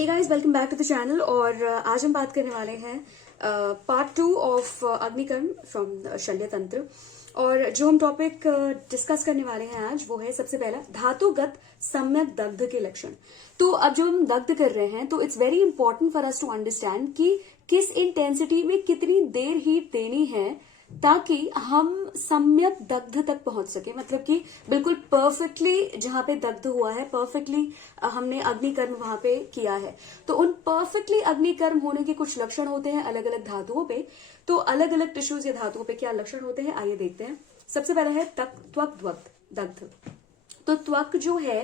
Hey guys, welcome back to the channel. और आज हम बात करने वाले हैं पार्ट 2 ऑफ अग्निकर्म फ्रॉम शल्य तंत्र। और जो हम टॉपिक डिस्कस करने वाले हैं आज वो है सबसे पहला धातुगत सम्यक दग्ध के लक्षण। तो अब जब हम दग्ध कर रहे हैं तो it's very important for us to understand कि किस इंटेंसिटी में कितनी देर हीट देनी है ताकि हम सम्यक दग्ध तक पहुंच सके। मतलब कि बिल्कुल परफेक्टली जहां पे दग्ध हुआ है, परफेक्टली हमने अग्निकर्म वहां पे किया है। तो उन परफेक्टली अग्निकर्म होने के कुछ लक्षण होते हैं अलग अलग धातुओं पे। तो अलग अलग टिश्यूज या धातुओं पे क्या लक्षण होते हैं आइए देखते हैं। सबसे पहला है त्वक दग्ध। तो त्वक जो है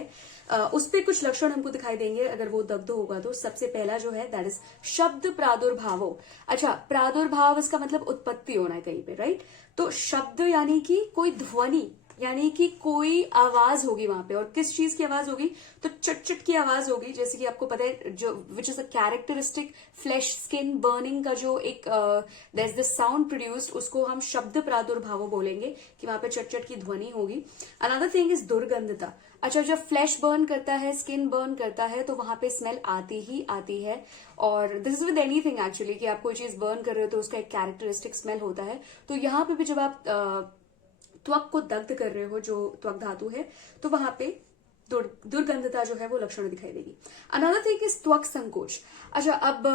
उस पे कुछ लक्षण हमको दिखाई देंगे अगर वो दग्ध होगा तो। सबसे पहला जो है दैट इज शब्द प्रादुर्भावो। अच्छा, प्रादुर्भाव इसका मतलब उत्पत्ति होना है कहीं पे, राइट। तो शब्द यानी कि कोई ध्वनि, यानी कि कोई आवाज होगी वहां पे। और किस चीज की आवाज होगी? तो चट की आवाज होगी। जैसे कि आपको पता है जो which is a characteristic flash skin burning का जो एक there is the sound produced, उसको हम शब्द प्रादुर्भाव बोलेंगे कि वहां पे चट की ध्वनि होगी। अनदर थिंग इज दुर्गंधता। अच्छा, जब फ्लैश बर्न करता है, स्किन बर्न करता है तो वहां पे स्मेल आती ही आती है। और this is with anything actually कि आप कोई चीज बर्न कर रहे हो तो उसका एक कैरेक्टरिस्टिक स्मेल होता है। तो यहाँ पे भी जब आप त्वक को दग्ध कर रहे हो, जो त्वक धातु है, तो वहां पे दुर्गंधता जो है वो लक्षण दिखाई देगी। अनदर थिंग इज त्वक संकोच। अच्छा, अब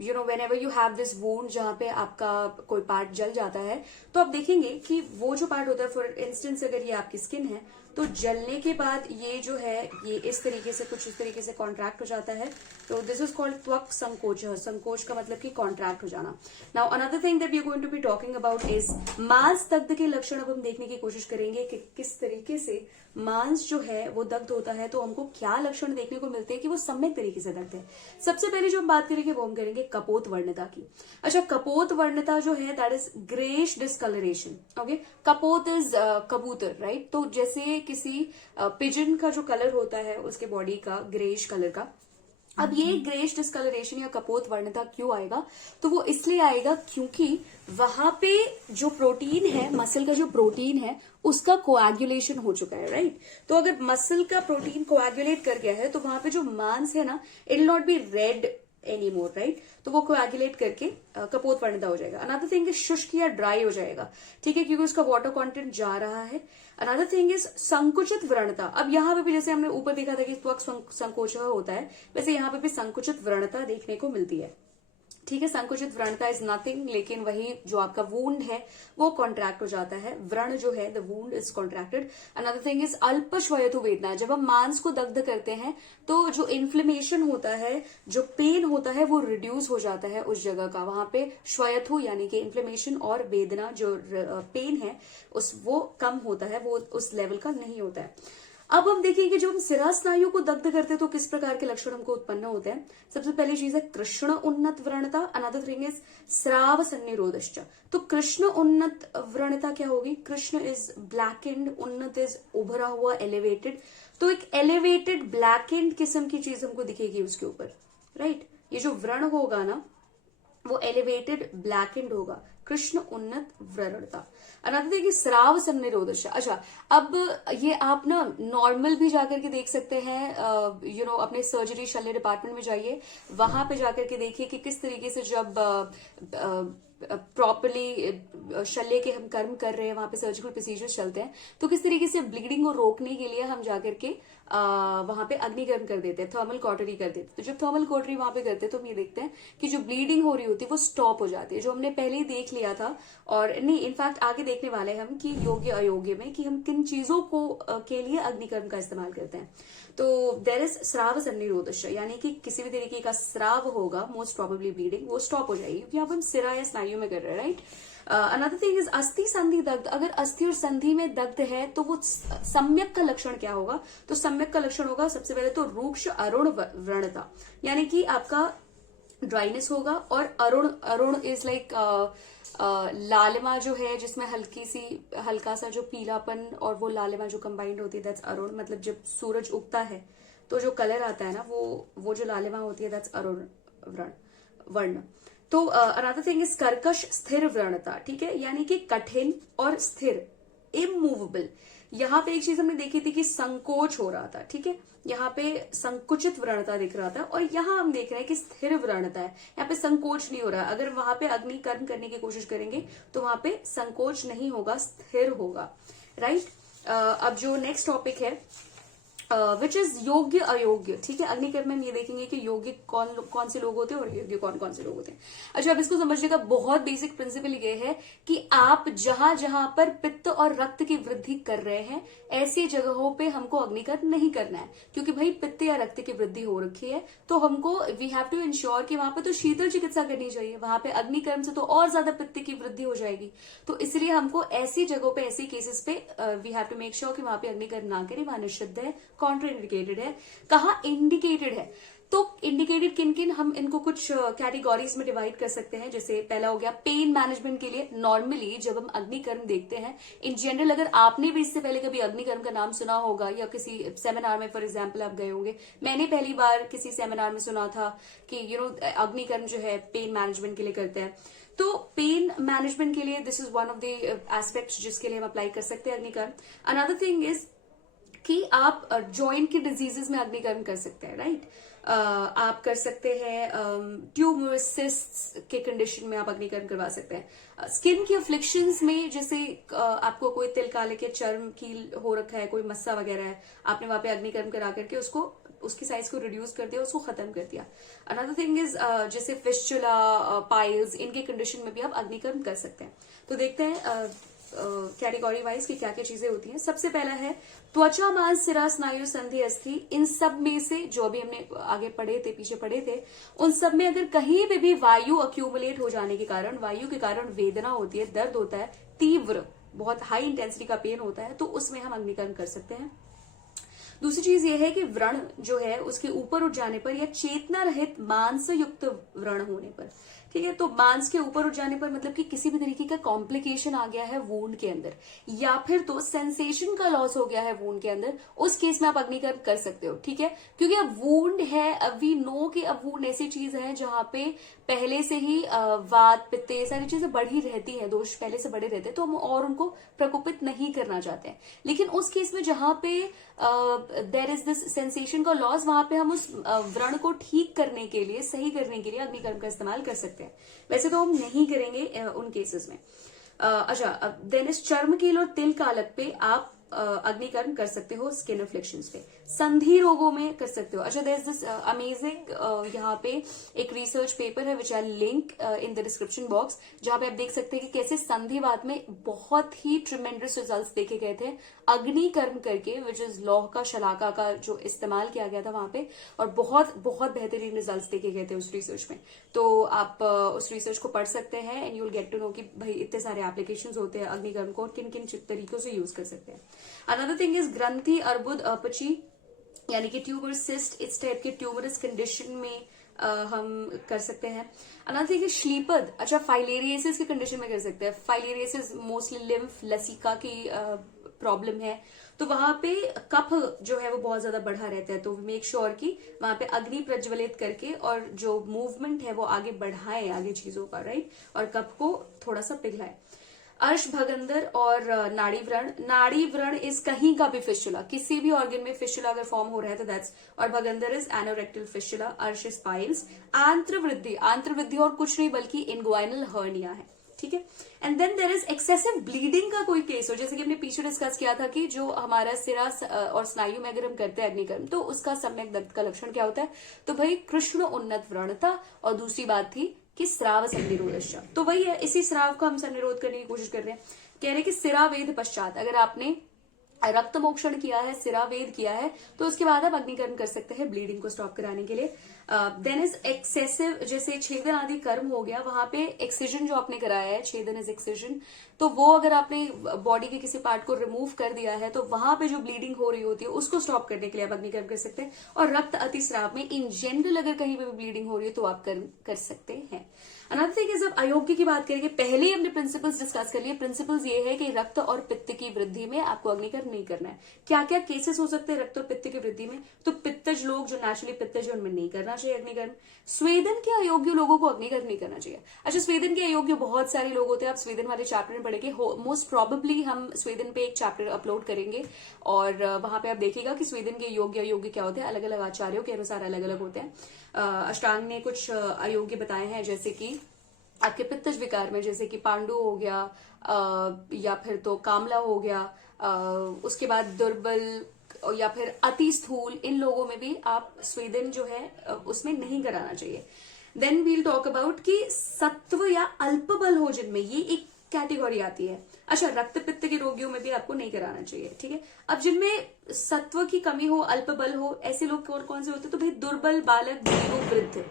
you know whenever you have this wound जहां पे आपका कोई पार्ट जल जाता है तो आप देखेंगे कि वो जो पार्ट होता है, फॉर इंस्टेंस अगर ये आपकी स्किन है तो जलने के बाद ये जो है ये इस तरीके से कुछ इस तरीके से कॉन्ट्रैक्ट हो जाता है। तो दिस इज कॉल्ड त्वक संकोच। संकोच का मतलब कि कॉन्ट्रैक्ट हो जाना। Now another thing that we are going to be talking about is मांस दग्ध के लक्षण। अब हम देखने की कोशिश करेंगे कि किस तरीके से मांस जो है वो दग्ध होता है, तो हमको क्या लक्षण देखने को मिलते हैं कि वो सम्यक तरीके से दग्ध है। सबसे पहले जो हम बात करेंगे वो हम करेंगे कपोत वर्णता की। अच्छा, कपोत वर्णता जो है that is greyish discolouration. Okay, कपोत इज कबूतर, राइट। तो जैसे किसी पिजन का जो कलर होता है उसके बॉडी का ग्रेश कलर का। अब ये ग्रेश डिस्कलरेशन या कपोत वर्णता क्यों आएगा? तो वो इसलिए आएगा क्योंकि वहां पे जो प्रोटीन है, मसल का जो प्रोटीन है उसका कोएगुलेशन हो चुका है, राइट। तो अगर मसल का प्रोटीन कोएगुलेट कर गया है तो वहां पे जो मांस है ना, it will not be red any more, right. तो वो कोएगुलेट करके कपोत वर्णता हो जाएगा। अनदर थिंग इज शुष्क या ड्राई हो जाएगा, ठीक है, क्योंकि उसका वाटर कंटेंट जा रहा है। अनदर थिंग इज संकुचित व्रणता। अब यहाँ पे भी जैसे हमने ऊपर देखा था कि त्वक संकोच होता है, वैसे यहाँ पे भी संकुचित व्रणता देखने को मिलती है, ठीक है। संकुचित व्रणता इज नथिंग, लेकिन वही जो आपका वूंड है वो कॉन्ट्रैक्ट हो जाता है। व्रण जो है the wound is contracted. Another thing is अल्प श्वयतु वेदना। जब हम मांस को दग्ध करते हैं तो जो इन्फ्लेमेशन होता है, जो पेन होता है, वो रिड्यूस हो जाता है उस जगह का। वहां पे श्वयतु यानी कि इन्फ्लेमेशन और वेदना जो पेन है वो कम होता है, वो उस लेवल का नहीं होता है। अब हम देखेंगे जो हम सिरा स्नायु को दग्ध करते हैं तो किस प्रकार के लक्षण हमको उत्पन्न होते हैं। सबसे पहली चीज है कृष्ण उन्नत व्रणता। अनदर थिंग इज स्राव सन्निरोधश्च। तो कृष्ण उन्नत व्रणता क्या होगी? कृष्ण इज ब्लैकेंड, उन्नत इज उभरा हुआ, एलिवेटेड। तो एक एलिवेटेड ब्लैकेंड किस्म की चीज हमको दिखेगी उसके ऊपर, राइट। ये जो व्रण होगा ना वो एलिवेटेड ब्लैकेंड होगा। कृष्ण उन्नत व्रणता। अनदर थिंग इज स्राव सन्निरोधश्च। अच्छा, अब ये आप ना नॉर्मल भी जाकर के देख सकते हैं, यू नो अपने सर्जरी शल्य डिपार्टमेंट में जाइए, वहां पे जाकर के देखिए कि किस तरीके से जब प्रॉपरली शल्य के हम कर्म कर रहे हैं, वहां पे सर्जिकल प्रोसीजर्स चलते हैं, तो किस तरीके से ब्लीडिंग को रोकने के लिए हम जाकर के वहां पे अग्निकर्म कर देते हैं, थर्मल कॉटरी कर देते हैं। तो जब थर्मल कॉटरी वहां पे करते हैं तो हम ये देखते हैं कि जो ब्लीडिंग हो रही होती है वो स्टॉप हो जाती है, जो हमने पहले ही देख लिया था। और नहीं, इनफैक्ट आगे देखने वाले हैं हम कि योग्य अयोग्य में कि हम किन चीजों को के लिए अग्निकर्म का इस्तेमाल करते हैं। तो देयर इज स्राव सन्निरोधश्च, यानी कि किसी भी तरीके का स्राव होगा, मोस्ट प्रोबेबली ब्लीडिंग वो स्टॉप हो जाएगी, क्योंकि अब हम सिरा या स्नायु में कर रहे हैं, राइट। अनदर थिंग इज अस्थि संधि दग्ध। अगर अस्थि और संधि में दग्ध है तो वो सम्यक का लक्षण क्या होगा? तो सम्यक का लक्षण होगा सबसे पहले तो रूक्ष अरुण व्रणता, यानी कि आपका ड्राइनेस होगा। और अरुण, अरुण इज लाइक लालिमा जो है जिसमें हल्का सा जो पीलापन और वो लालिमा जो कंबाइंड होती है, दैट्स अरुण। मतलब जब सूरज उगता है तो जो कलर आता है ना वो जो लालिमा होती है, दैट्स अरुण वर्ण। तो अनदर थिंग इज कर्कश स्थिर व्रणता, ठीक है, यानी कि कठिन और स्थिर, इमूवेबल। यहाँ पे एक चीज हमने देखी थी कि संकोच हो रहा था, ठीक है, यहाँ पे संकुचित व्रणता दिख रहा था, और यहाँ हम देख रहे हैं कि स्थिर व्रणता है, यहाँ पे संकोच नहीं हो रहा। अगर वहां पे अग्नि कर्म करने की कोशिश करेंगे तो वहां पे संकोच नहीं होगा, स्थिर होगा, राइट। अब जो नेक्स्ट टॉपिक है विच इज योग्य अयोग्य, ठीक है। अग्निकर्म में हम ये देखेंगे कि योग्य कौन कौन से लोग होते हैं और योग्य कौन कौन से लोग होते हैं। अच्छा, अब इसको समझने का बहुत बेसिक प्रिंसिपल ये है कि आप जहां जहां पर पित्त और रक्त की वृद्धि कर रहे हैं ऐसी जगहों पे हमको अग्निकर्म नहीं करना है, क्योंकि भाई पित्त या रक्त की वृद्धि हो रखी है तो हमको वी हैव टू इंश्योर कि वहां पे तो शीतल चिकित्सा करनी चाहिए, वहां पे अग्निकर्म से तो और ज्यादा पित्त की वृद्धि हो जाएगी। तो इसलिए हमको ऐसी जगहों पे, ऐसी केसेस पे we have to make sure कि वहां पे अग्निकर्म ना करें, वहां निषिद्ध है, कॉन्ट्रा इंडिकेटेड है। कहाँ इंडिकेटेड है, तो इंडिकेटेड किन किन, हम इनको कुछ कैटेगरीज में डिवाइड कर सकते हैं। जैसे पहला हो गया पेन मैनेजमेंट के लिए। नॉर्मली जब हम अग्निकर्म देखते हैं इन जनरल, अगर आपने भी इससे पहले कभी अग्निकर्म का नाम सुना होगा या किसी सेमिनार में फॉर एग्जांपल आप गए होंगे, मैंने पहली बार किसी सेमिनार में सुना था कि अग्निकर्म जो है पेन मैनेजमेंट के लिए करते हैं। तो पेन मैनेजमेंट के लिए this is one of the aspects जिसके लिए हम अप्लाई कर सकते हैं अग्निकर्म। अनदर थिंग इज कि आप जॉइंट की डिजीजेस में अग्निकर्म कर सकते हैं, राइट। आप कर सकते हैं ट्यूमर सिस्ट्स के कंडीशन में आप अग्निकर्म करवा सकते हैं। स्किन की अफ्लिक्शंस में, जैसे आपको कोई तिल काले के चर्म कील हो रखा है, कोई मस्सा वगैरह है, आपने वहां पे अग्निकर्म करा करके उसको, उसकी साइज को रिड्यूस कर दिया, उसको खत्म कर दिया। अनदर थिंग इज जैसे फिस्चुला, पाइल्स, इनके कंडीशन में भी आप अग्निकर्म कर सकते हैं। तो देखते हैं कैटेगरी वाइज की क्या क्या चीजें होती हैं। सबसे पहला है त्वचा, मांस, सिरा, स्नायु, संधि, अस्थि। इन सब में से जो भी हमने आगे पढ़े थे, पीछे पढ़े थे, उन सब में अगर कहीं पे भी वायु अक्यूमुलेट हो जाने के कारण, वायु के कारण वेदना होती है, दर्द होता है, तीव्र बहुत हाई इंटेंसिटी का पेन होता है, तो उसमें हम अग्निकर्म कर सकते हैं। दूसरी चीज ये है कि व्रण जो है उसके ऊपर उठ जाने पर या चेतना रहित मांस युक्त व्रण होने पर, ठीक है। तो मांस के ऊपर उठ जाने पर मतलब कि किसी भी तरीके का कॉम्प्लिकेशन आ गया है वूंड के अंदर, या फिर तो सेंसेशन का लॉस हो गया है वूंड के अंदर, उस केस में आप अग्निकर्म कर सकते हो, ठीक है। क्योंकि अब वूंड है, अब वी नो कि अब वूंड ऐसी चीज है जहां पे पहले से ही वात, पित्त, ये सारी चीजें बढ़ी रहती है, दोष पहले से बढ़े रहते हैं, तो हम और उनको प्रकोपित नहीं करना चाहते हैं। लेकिन उस केस में जहां पे देयर इज दिस सेंसेशन का लॉस, वहां पे हम उस व्रण को ठीक करने के लिए, सही करने के लिए अग्निकर्म का इस्तेमाल कर सकते हैं। वैसे तो हम नहीं करेंगे उन केसेस में। अच्छा, देन इस चर्म कील और तिल कालक पे आप अग्निकर्म कर सकते हो, स्किन अफ्लिक्शंस पे, संधि रोगों में कर सकते हो। अच्छा, देयर इज दिस अमेजिंग यहाँ पे एक रिसर्च पेपर है which I link in the description box, जहां पे आप देख सकते हैं कि कैसे संधिवात में बहुत ही ट्रिमेंडस रिजल्ट्स देखे गए थे अग्निकर्म करके, विच इज लौह का, शलाका का जो इस्तेमाल किया गया था वहां पे, और बहुत बहुत बेहतरीन रिजल्ट्स देखे गए थे उस रिसर्च में। तो आप उस रिसर्च को पढ़ सकते हैं and you will get to know कि भाई इतने सारे एप्लीकेशंस होते हैं अग्निकर्म को, किन किन तरीकों से यूज कर सकते हैं। अनदर थिंग इज ग्रंथि, अर्बुद, अपची, यानी कि ट्यूबर सिस्ट, इस टाइप के ट्यूमरस कंडीशन में हम कर सकते हैं। अनदर थिंग इज श्लीपद। अच्छा, फाइलेरियसिस की कंडीशन में कर सकते हैं। फाइलेरियसिस मोस्टली लिम्फ, लसिका की प्रॉब्लम है, तो वहां पे कफ जो है वो बहुत ज्यादा बढ़ा रहता है, तो मेक श्योर कि वहां पे अग्नि प्रज्वलित करके और जो मूवमेंट है वो आगे बढ़ाए, आगे चीजों का, राइट, और कफ को थोड़ा सा पिघलाए। अर्श, भगंदर और नाड़ी व्रण। नाड़ी व्रण इज कहीं का भी फिस्टुला, किसी भी ऑर्गन में फिस्टुला अगर फॉर्म हो रहा है तो दैट्स, और भगंदर इज एनोरेक्टल फिस्टुला। अर्श इज पाइल्स। आंत्र वृद्धि, आंत्र वृद्धि और कुछ नहीं बल्कि इनग्वाइनल हर्निया है, ठीक है। And then there is excessive bleeding का कोई केस हो, जैसे कि हमने पीछे डिस्कस किया था कि जो हमारा सिरा और स्नायु में अगर हम करते हैं अग्निकर्म तो उसका सम्यक दर्द का लक्षण क्या होता है, तो भाई कृष्ण उन्नत व्रणता, और दूसरी बात थी कि स्राव संनिरोधश्च, तो वही है, इसी स्राव का हम संनिरोध करने की कोशिश कर रहे हैं। कह रहे हैं कि सिरावेद पश्चात, अगर आपने रक्त मोक्षण किया है, सिरावेद किया है, तो उसके बाद आप अग्निकर्म कर सकते हैं ब्लीडिंग को स्टॉप कराने के लिए। देन इज एक्सेसिव, जैसे छेदन आदि कर्म हो गया, वहां पे एक्सिजन जो आपने कराया है, छेदन इज एक्सिजन, तो वो अगर आपने बॉडी के किसी पार्ट को रिमूव कर दिया है तो वहां पे जो ब्लीडिंग हो रही होती है उसको स्टॉप करने के लिए आप अग्निकर्म कर सकते हैं। और रक्त अतिस्राव में इन जनरल अगर कहीं पे भी ब्लीडिंग हो रही है तो आप कर सकते हैं। अनदर थिंग इज, अब अयोग्य की बात करेंगे, पहले ही हमने प्रिंसिपल्स डिस्कस कर लिए। प्रिंसिपल्स ये है कि रक्त और पित्त की वृद्धि में आपको अग्निकर्म नहीं करना है। क्या क्या केसेस हो सकते हैं रक्त और पित्त की वृद्धि में? तो पित्तज लोग जो नेचुरली पित्तज है उनमें नहीं करना चाहिए अग्निकर्म। स्वेदन के अयोग्य लोगों को अग्निकर्म नहीं करना चाहिए। अच्छा, स्वेदन के अयोग्य बहुत सारे लोग होते हैं, आप स्वेदन वाले चैप्टर में पढ़ेंगे। मोस्ट प्रोबेबली हम स्वेदन पे एक चैप्टर अपलोड करेंगे और वहां पे आप देखिएगा कि स्वेदन के योग्य अयोग्य क्या होते हैं, अलग अलग आचार्यों के अनुसार अलग अलग होते हैं। अष्टांग ने कुछ अयोग्य बताए हैं, जैसे कि आपके पित्तज विकार में, जैसे कि पांडु हो गया, या फिर तो कामला हो गया, उसके बाद दुर्बल या फिर अति स्थूल, इन लोगों में भी आप स्वेदन जो है उसमें नहीं कराना चाहिए। देन वील टॉक अबाउट कि सत्व या अल्प बल हो जिनमें, ये एक कैटेगरी आती है। अच्छा, रक्त पित्त के रोगियों में भी आपको नहीं कराना चाहिए, ठीक है। अब जिनमें सत्व की कमी हो, अल्प बल हो, ऐसे लोग कौन कौन से होते हैं? तो भाई दुर्बल, बालक, भीरू, वृद्ध।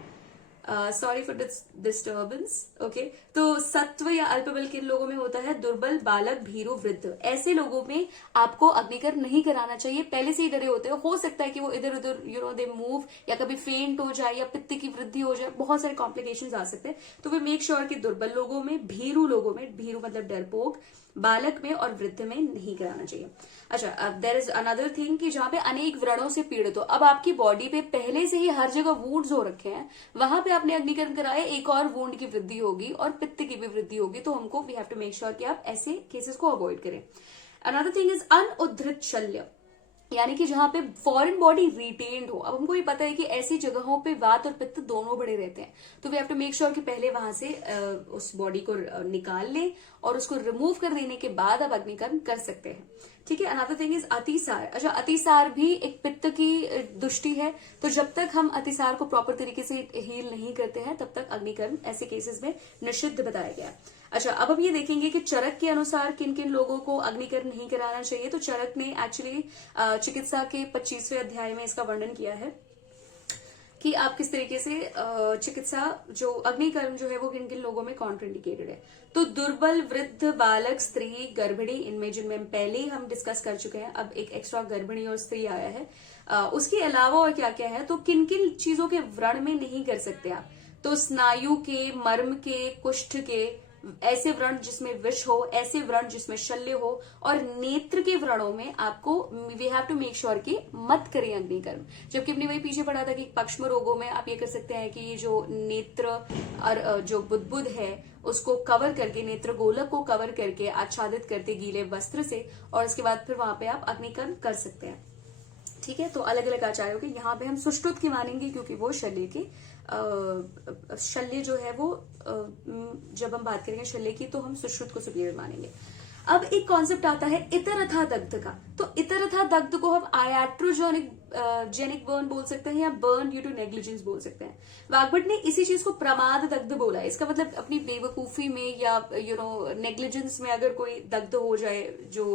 Sorry for disturbance, okay. तो सत्व या अल्पबल किन लोगों में होता है? दुर्बल, बालक, भीरू, वृद्ध। ऐसे लोगों में आपको अग्निकर्म नहीं कराना चाहिए। पहले से ही डरे होते हैं, हो सकता है कि वो इधर उधर दे मूव, या कभी फेंट हो जाए, या पित्त की वृद्धि हो जाए, बहुत सारे कॉम्प्लिकेशंस आ सकते हैं। तो वे मेक श्योर कि दुर्बल लोगों में, भीरू लोगों में, भीरू मतलब डरपोक, बालक में और वृद्ध में नहीं कराना चाहिए। अच्छा, अब देयर इज अनदर थिंग कि जहां पे अनेक व्रणों से पीड़ित हो, अब आपकी बॉडी पे पहले से ही हर जगह वुंड्स हो रखे हैं, वहां पे आपने अग्निकर्म कराया, एक और वुंड की वृद्धि होगी और पित्त की भी वृद्धि होगी, तो हमको we have to make sure कि आप ऐसे केसेस को अवॉइड करें। अनदर थिंग इज अनउद्धृत शल्य, यानी कि जहां पे फॉरेन बॉडी रिटेन्ड हो। अब हमको ये पता है कि ऐसी जगहों पे वात और पित्त दोनों बड़े रहते हैं, तो we have to make sure कि पहले वहां से उस बॉडी को निकाल लें और उसको रिमूव कर देने के बाद आप अग्निकर्म कर सकते हैं, ठीक है। अनदर थिंग इज अतिसार। अच्छा, अतिसार भी एक पित्त की दुष्टि है, तो जब तक हम अतिसार को प्रॉपर तरीके से हील नहीं करते हैं तब तक अग्निकर्म ऐसे केसेस में निषिद्ध बताया गया। अच्छा, अब हम ये देखेंगे कि चरक के अनुसार किन किन लोगों को अग्निकर्म नहीं कराना चाहिए। तो चरक ने एक्चुअली चिकित्सा के 25वें अध्याय में इसका वर्णन किया है कि आप किस तरीके से चिकित्सा जो अग्निकर्म जो है वो किन किन लोगों में कॉन्ट्राइंडिकेटेड है। तो दुर्बल, वृद्ध, बालक, स्त्री, गर्भिणी, इनमें जिनमें पहले ही हम डिस्कस कर चुके हैं, अब एक एक्स्ट्रा गर्भिणी और स्त्री आया है। उसके अलावा और क्या क्या है, तो किन किन चीजों के व्रण में नहीं कर सकते आप? तो स्नायु के, मर्म के, कुष्ठ के, ऐसे व्रण जिसमें विष हो, ऐसे व्रण जिसमें शल्य हो, और नेत्र के व्रणों में आपको we have to make sure कि मत करें अग्निकर्म। जबकि हमने वही पीछे पढ़ा था कि पक्ष्म रोगों में आप ये कर सकते हैं कि ये जो नेत्र और जो बुदबुद है उसको कवर करके, नेत्र गोलक को कवर करके आच्छादित करते गीले वस्त्र से, और उसके बाद फिर वहां पे आप अग्निकर्म कर सकते हैं, ठीक है। तो अलग अलग आचार्यों के, यहाँ पे हम सुश्रुत की मानेंगे क्योंकि वो शल्य के शल्य जो है वो जब हम बात करेंगे शल्य की तो हम सुश्रुत को सुपीरियर मानेंगे। अब एक कॉन्सेप्ट आता है इतरथा दग्ध का। तो इतरथा दग्ध को हम आयाट्रोजेनिक जेनिक बर्न बोल सकते हैं या बर्न ड्यू टू नेग्लिजेंस बोल सकते हैं। वाग्भट ने इसी चीज को प्रमाद दग्ध बोला है। इसका मतलब अपनी बेवकूफी में या नेग्लिजेंस में अगर कोई दग्ध हो जाए जो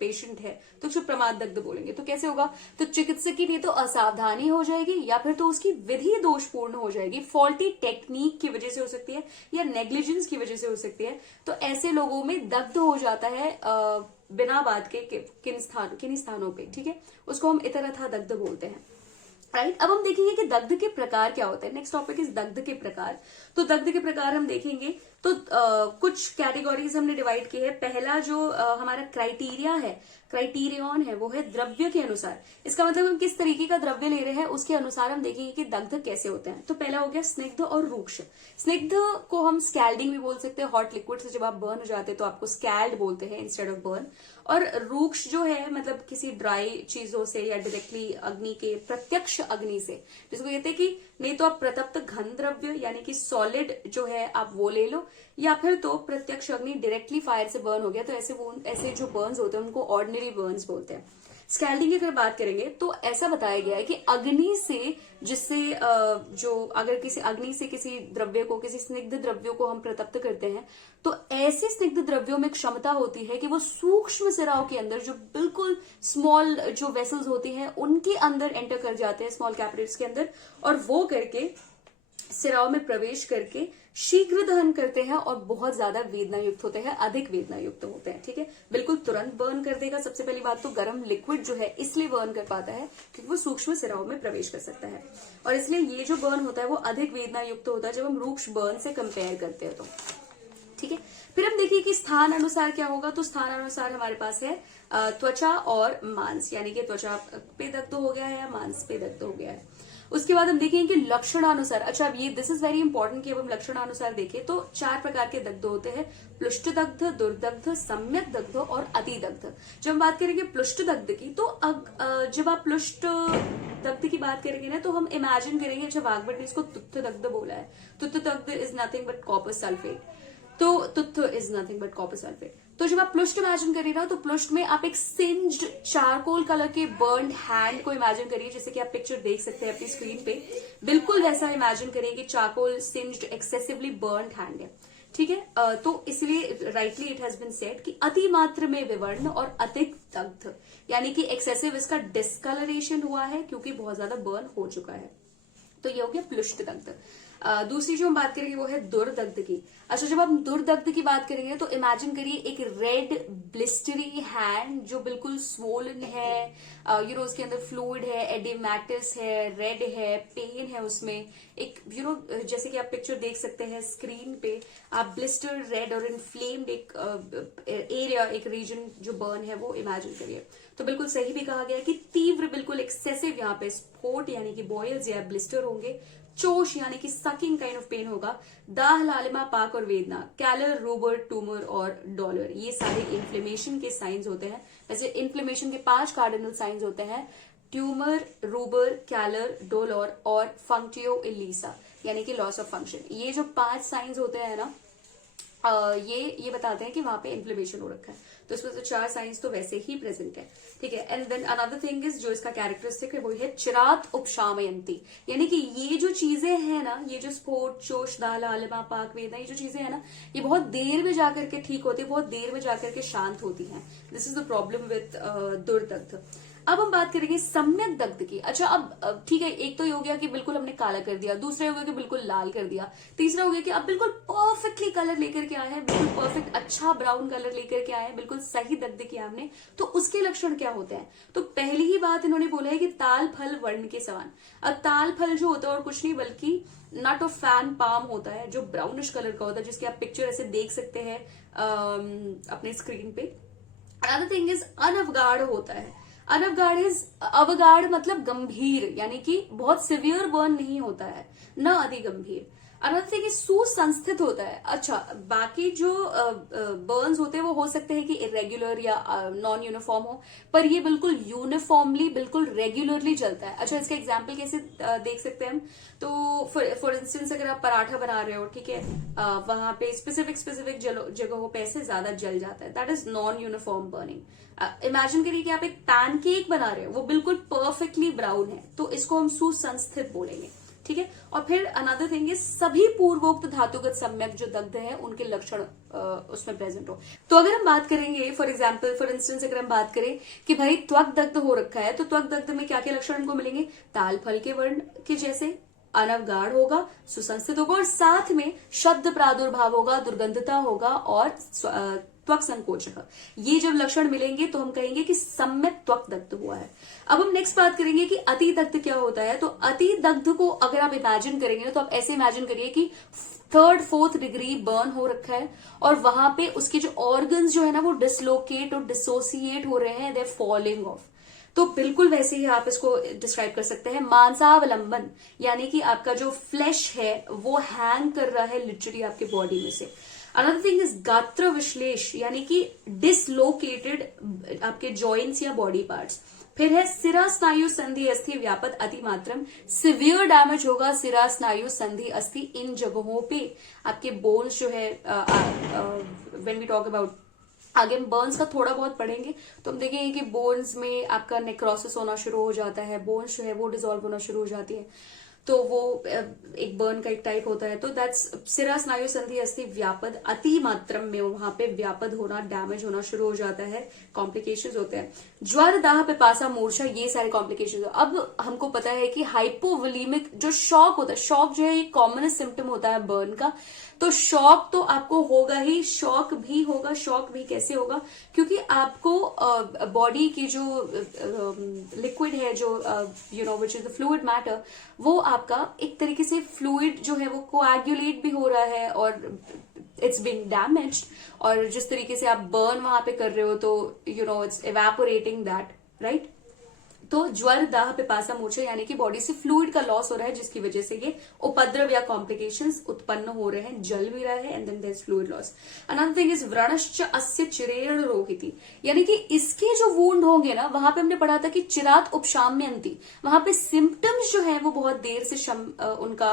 पेशेंट है तो उसको प्रमाद दग्ध बोलेंगे। तो कैसे होगा? तो चिकित्सक की नहीं तो असावधानी हो जाएगी या फिर तो उसकी विधि दोषपूर्ण हो जाएगी, फॉल्टी टेक्निक की वजह से हो सकती है या नेग्लिजेंस की वजह से हो सकती है। तो ऐसे लोगों में दग्ध हो जाता है बिना बात के किन स्थानों पे, ठीक है, उसको हम इतरथा दग्ध बोलते हैं, राइट। अब हम देखेंगे कि दग्ध के प्रकार क्या होते हैं। नेक्स्ट टॉपिक इज दग्ध के प्रकार। तो दग्ध के प्रकार हम देखेंगे तो कुछ कैटेगरीज हमने डिवाइड की है। पहला जो हमारा क्राइटेरिया है, क्राइटेरियन है, वो है द्रव्य के अनुसार। इसका मतलब हम किस तरीके का द्रव्य ले रहे हैं उसके अनुसार हम देखेंगे कि दग्ध कैसे होते हैं। तो पहला हो गया स्निग्ध और रूक्ष। स्निग्ध को हम स्कैल्डिंग भी बोल सकते हैं, हॉट लिक्विड से जब आप बर्न हो जाते हैं तो आपको स्कैल्ड बोलते हैं इंस्टेड ऑफ बर्न। और रूक्ष जो है मतलब किसी ड्राई चीजों से या डायरेक्टली अग्नि के, प्रत्यक्ष अग्नि से, जिसको कहते हैं कि नहीं तो आप प्रतप्त घन द्रव्य यानी कि सॉलिड जो है आप वो ले लो, या फिर तो प्रत्यक्ष अग्नि डायरेक्टली फायर से बर्न हो गया तो ऐसे जो बर्न्स होते हैं उनको ऑर्डिनरी बर्न्स बोलते हैं। स्कैल्डिंग की अगर बात करेंगे तो ऐसा बताया गया है कि अग्नि से जिससे जो अगर किसी अग्नि से किसी द्रव्य को, किसी स्निग्ध द्रव्यों को हम प्रतप्त करते हैं तो ऐसे स्निग्ध द्रव्यों में क्षमता होती है कि वो सूक्ष्म सिराओं के अंदर जो बिल्कुल स्मॉल जो वेसल्स होती हैं उनके अंदर एंटर कर जाते हैं, स्मॉल कैपिलरीज के अंदर, और वो करके सिराओं में प्रवेश करके शीघ्र दहन करते हैं और बहुत ज्यादा वेदना युक्त होते हैं, अधिक वेदना युक्त होते हैं। ठीक है, बिल्कुल तुरंत बर्न कर देगा। सबसे पहली बात तो गर्म लिक्विड जो है इसलिए बर्न कर पाता है क्योंकि वो सूक्ष्म सिराओं में प्रवेश कर सकता है, और इसलिए ये जो बर्न होता है वो अधिक वेदना युक्त होता है जब हम रूक्ष बर्न से कंपेयर करते हैं तो। ठीक है, फिर हम देखिए कि स्थान अनुसार क्या होगा। तो स्थान अनुसार हमारे पास है त्वचा और मांस, यानी कि त्वचा पे दग्ध हो गया है या मांस पे दग्ध हो गया है। उसके बाद हम देखेंगे कि लक्षणानुसार, अच्छा अब ये दिस इज वेरी इंपॉर्टेंट कि अब हम लक्षणानुसार देखें तो 4 प्रकार के दग्ध होते हैं, प्लुष्ट दग्ध, दुर्दग्ध, सम्यक दग्ध और अति दग्ध। जब हम बात करेंगे प्लुष्ट दग्ध की तो जब आप प्लुष्ट दग्ध की बात करेंगे ना तो हम इमेजिन करेंगे, अच्छा वाग्भट ने इसको तुत्थ दग्ध बोला है, तुत्थ दग्ध is nothing but copper sulphate, तो तुत्थ is nothing but copper sulphate. तो जब आप प्लुष्ट इमेजिन करिए ना तो प्लुष्ट में आप एक सिंज्ड चारकोल कलर के बर्न्ड हैंड को इमेजिन करिए, जैसे कि आप पिक्चर देख सकते हैं अपनी स्क्रीन पे, बिल्कुल वैसा इमेजिन करिए कि charcoal singed excessively burned hand है। ठीक है, तो इसलिए rightly it has been said कि अति मात्र में विवर्ण और अधिक दग्ध, यानी कि एक्सेसिव इसका डिस्कलरेशन हुआ है क्योंकि बहुत ज्यादा बर्न हो चुका है। तो ये हो गया प्लुष्ट दग्ध। दूसरी जो हम बात करेंगे वो है दुर्दग्ध की। अच्छा, जब हम दुर्दग्ध की बात करेंगे तो इमेजिन करिए एक रेड ब्लिस्टरी हैंड जो बिल्कुल स्वोलन है, उसके अंदर फ्लूइड है, एडिमेटिस है, रेड है, पेन है उसमें, एक जैसे कि आप पिक्चर देख सकते हैं स्क्रीन पे, आप ब्लिस्टर रेड और इन्फ्लेम्ड एक एरिया, एक रीजन जो बर्न है वो इमेजिन करिए। तो बिल्कुल सही भी कहा गया कि तीव्र, बिल्कुल एक्सेसिव यहाँ पे स्पॉट यानी कि बॉयल्स या ब्लिस्टर होंगे, चोश यानी कि सकिंग काइंड ऑफ पेन होगा, दाह, लालिमा, पाक और वेदना, कैलर, रूबर, ट्यूमर और डॉलर, ये सारे इन्फ्लेमेशन के साइंस होते हैं। वैसे इन्फ्लेमेशन के 5 कार्डिनल साइंस होते हैं, ट्यूमर, रूबर, कैलर, डोलर और फंक्टियो इलीसा, यानी कि लॉस ऑफ फंक्शन। ये जो 5 साइंस होते हैं ना, ये बताते हैं कि वहां पे इन्फ्लेमेशन हो रखा है। तो इसमें से 4 साइंस तो वैसे ही प्रेजेंट है। ठीक है, and then another thing is, जो इसका कैरेक्टरिस्टिक है वो है चिरात उपशामयंती, यानी कि ये जो चीजें हैं ना, ये जो स्पोर्ट, चोश, दाह, लालिमा, पाक, वेदना, ये जो चीजें हैं ना, ये बहुत देर में जाकर के ठीक होती है, बहुत देर में जाकर के शांत होती हैं। This is the problem with दुर्दग्ध। अब हम बात करेंगे सम्यक दग्ध की। अच्छा, अब ठीक है, एक तो ये हो गया कि बिल्कुल हमने काला कर दिया, दूसरा हो गया कि बिल्कुल लाल कर दिया, तीसरा हो गया कि अब बिल्कुल परफेक्टली कलर लेकर के आए हैं, बिल्कुल परफेक्ट अच्छा ब्राउन कलर लेकर के आए हैं, बिल्कुल सही दग्ध किया हमने। तो उसके लक्षण क्या होते हैं? तो पहली ही बात इन्होंने बोला है कि ताल फल वर्ण के समान। अब ताल फल जो होता है और कुछ नहीं बल्कि नट ऑफ फैन पाम होता है, जो ब्राउनिश कलर का होता है, जिसकी आप पिक्चर ऐसे देख सकते हैं अपने स्क्रीन पे। अनदर थिंग इज अनवगाढ़ होता है। अवगाढ़ मतलब गंभीर, यानी कि बहुत सिवियर बर्न नहीं होता है, न अति गंभीर। अनदर थिंग इज सुसंस्थित होता है। अच्छा, बाकी जो बर्न्स होते हैं वो हो सकते हैं कि इरेग्युलर या नॉन यूनिफॉर्म हो, पर ये बिल्कुल यूनिफॉर्मली, बिल्कुल रेगुलरली चलता है। अच्छा, इसका एग्जाम्पल कैसे देख सकते हैं हम? तो फॉर इंस्टेंस अगर आप पराठा बना रहे हो, ठीक है, वहां पे स्पेसिफिक जगहों पे ऐसे ज्यादा जल जाता है, that is non uniform burning. Imagine करिए कि आप एक पैनकेक बना रहे हो, वो बिल्कुल परफेक्टली ब्राउन है, तो इसको हम सुसंस्थित बोलेंगे। ठीक है, और फिर अनदर थिंग इज सभी पूर्वोक्त धातुगत सम्यक जो दग्ध है उनके लक्षण उसमें प्रेजेंट हो। तो अगर हम बात करेंगे फॉर इंस्टेंस अगर हम बात करें कि भाई त्वक दग्ध हो रखा है, तो त्वक दग्ध में क्या क्या लक्षण हमको मिलेंगे? ताल फल के वर्ण के जैसे, अनवगाढ़ होगा, सुसंस्थित होगा और साथ में शब्द प्रादुर्भाव होगा, दुर्गंधता होगा और त्वक संकोचक। ये जब लक्षण मिलेंगे तो हम कहेंगे कि सम्यक त्वक दग्ध हुआ है। अब हम नेक्स्ट बात करेंगे कि अति दग्ध क्या होता है। तो अति दग्ध को अगर आप इमेजिन करेंगे तो आप ऐसे इमेजिन करिए कि 3rd 4th डिग्री बर्न हो रखा है और वहां पे उसके जो ऑर्गन्स जो है ना वो डिसलोकेट और डिसोसिएट हो रहे हैं, दे आर फॉलिंग ऑफ। तो बिल्कुल वैसे ही आप इसको डिस्क्राइब कर सकते हैं। मांसावलंबन, यानी कि आपका जो फ्लैश है वो हैंग कर रहा है लिटरली आपके बॉडी में से। अनदर थिंग इज गात्र विश्लेष, यानी कि डिसलोकेटेड आपके जॉइंट्स या बॉडी पार्ट्स। फिर है सिरा स्नायु संधि अस्थि व्यापक अतिमात्रम, सिवियर डैमेज होगा सिरा स्नायु संधि अस्थि इन जगहों पे। आपके बोन्स जो है व्हेन वी टॉक अबाउट, आगे हम बर्न्स का थोड़ा बहुत पढ़ेंगे तो हम देखेंगे कि बोन्स में आपका नेक्रोसिस होना शुरू हो जाता है, बोन्स जो है वो डिसॉल्व होना शुरू हो जाती है। तो वो एक बर्न का एक टाइप होता है। तो दैट्स सिरा स्नायु संधि अस्थि व्यापद, अति मात्रम में वहां पे व्यापद होना, डैमेज होना शुरू हो जाता है, कॉम्प्लिकेशंस होते हैं। ज्वर, दाह, पिपासा, मूर्छा, ये सारे कॉम्प्लिकेशंस। अब हमको पता है कि हाइपोवोलीमिक जो शॉक होता है, शॉक जो है ये कॉमनेस्ट सिम्टम होता है बर्न का। तो शॉक तो आपको होगा ही, शॉक भी होगा। शॉक भी कैसे होगा? क्योंकि आपको बॉडी की जो लिक्विड है, जो which is the fluid matter, वो आपका एक तरीके से फ्लूइड जो है वो कोएगुलेट भी हो रहा है और इट्स बीइंग डैमेज्ड। और जिस तरीके से आप बर्न वहां पे कर रहे हो तो इट्स इवेपोरेटिंग दैट, राइट। तो ज्वर, दाह, पिपासा, मूर्छा यानी कि बॉडी से फ्लूइड का लॉस हो रहा है, जिसकी वजह से ये उपद्रव या कॉम्प्लिकेशंस उत्पन्न हो रहे हैं, जल भी रहा है, and then there is fluid loss. Another thing is व्रणश्च अस्य चिरेण रोहिती, यानी कि इसके जो वुंड होंगे ना, वहां पे हमने पढ़ा था कि चिरात उपशाम्यन्ति, वहां पे सिम्टम्स जो है वो बहुत देर से उनका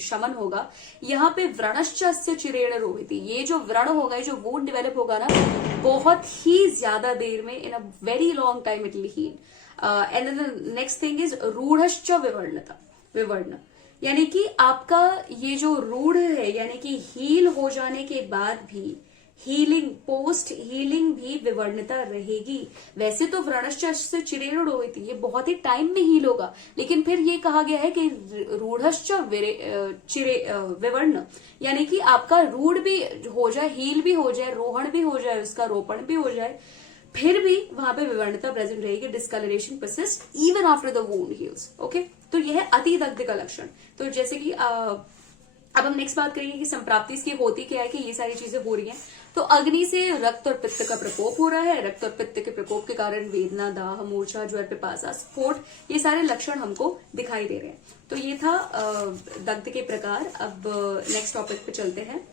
शमन होगा। यहाँ पे व्रणश्च अस्य चिरेण रोहिती, ये जो व्रण होगा, ये जो वुंड डेवलप होगा ना, बहुत ही ज्यादा देर में, in a very long time it will heal. And then next thing is रूढ़श्च विवर्णता, विवर्ण, यानी कि आपका ये जो रूढ़ है, यानी कि हील हो जाने के बाद भी, हीलिंग, पोस्ट हीलिंग भी विवर्णता रहेगी। वैसे तो व्रणश्च से चिरेण रोहिती ये बहुत ही टाइम में हील होगा, लेकिन फिर ये कहा गया है कि रूढ़श्च विवर्ण, यानी कि आपका रूढ़ भी हो जाए, हील भी हो जाए, रोहण भी हो जाए, उसका रोपण भी हो जाए, फिर भी वहां पे विवर्णता प्रेजेंट रहेगी, discoloration persist even after the wound heals. Okay, तो यह है अति दग्ध का लक्षण। तो जैसे कि अब हम नेक्स्ट बात करेंगे कि संप्राप्ति इसकी होती क्या है, कि ये सारी चीजें हो रही हैं। तो अग्नि से रक्त और पित्त का प्रकोप हो रहा है, रक्त और पित्त के प्रकोप के कारण वेदना, दाह, मूर्छा, ज्वर, पिपासा, स्फोट, ये सारे लक्षण हमको दिखाई दे रहे हैं। तो ये था दग्ध के प्रकार। अब नेक्स्ट टॉपिक पे चलते हैं।